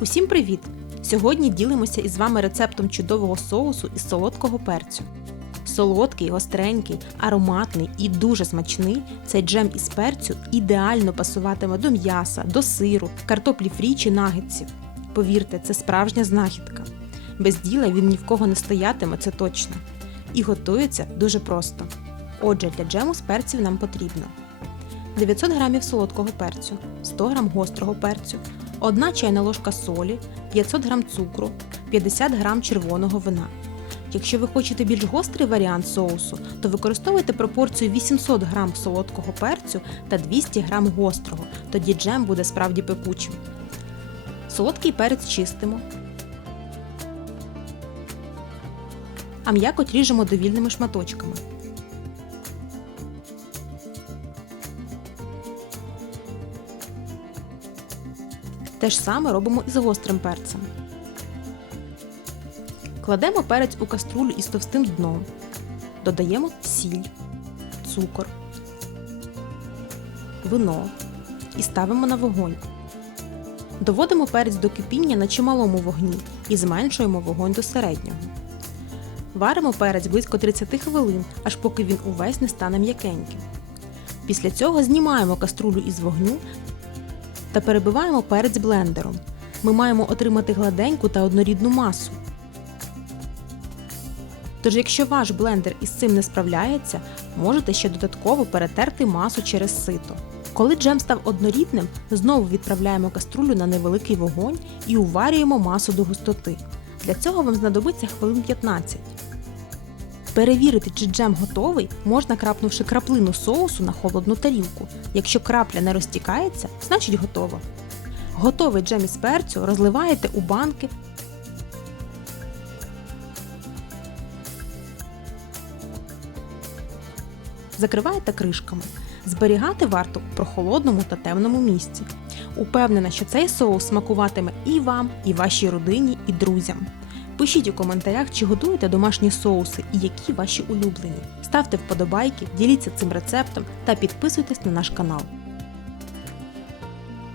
Усім привіт! Сьогодні ділимося із вами рецептом чудового соусу із солодкого перцю. Солодкий, гостренький, ароматний і дуже смачний цей джем із перцю ідеально пасуватиме до м'яса, до сиру, картоплі фрі чи нагетсів. Повірте, це справжня знахідка. Без діла він ні в кого не стоятиме, це точно. І готується дуже просто. Отже, для джему з перців нам потрібно 900 г солодкого перцю, 100 г гострого перцю, 1 чайна ложка солі, 500 г цукру, 50 г червоного вина. Якщо ви хочете більш гострий варіант соусу, то використовуйте пропорцію 800 г солодкого перцю та 200 г гострого, тоді джем буде справді пекучим. Солодкий перець чистимо. А м'якоть ріжемо довільними шматочками. Те ж саме робимо і з гострим перцем. Кладемо перець у каструлю із товстим дном. Додаємо сіль, цукор, вино і ставимо на вогонь. Доводимо перець до кипіння на чималому вогні і зменшуємо вогонь до середнього. Варимо перець близько 30 хвилин, аж поки він увесь не стане м'якеньким. Після цього знімаємо каструлю із вогню та перебиваємо перець блендером. Ми маємо отримати гладеньку та однорідну масу. Тож, якщо ваш блендер із цим не справляється, можете ще додатково перетерти масу через сито. Коли джем став однорідним, знову відправляємо каструлю на невеликий вогонь і уварюємо масу до густоти. Для цього вам знадобиться хвилин 15. Перевірити, чи джем готовий, можна крапнувши краплину соусу на холодну тарілку. Якщо крапля не розтікається, значить готово. Готовий джем із перцю розливаєте у банки. Закриваєте кришками. Зберігати варто у прохолодному та темному місці. Упевнена, що цей соус смакуватиме і вам, і вашій родині, і друзям. Пишіть у коментарях, чи готуєте домашні соуси і які ваші улюблені. Ставте вподобайки, діліться цим рецептом та підписуйтесь на наш канал.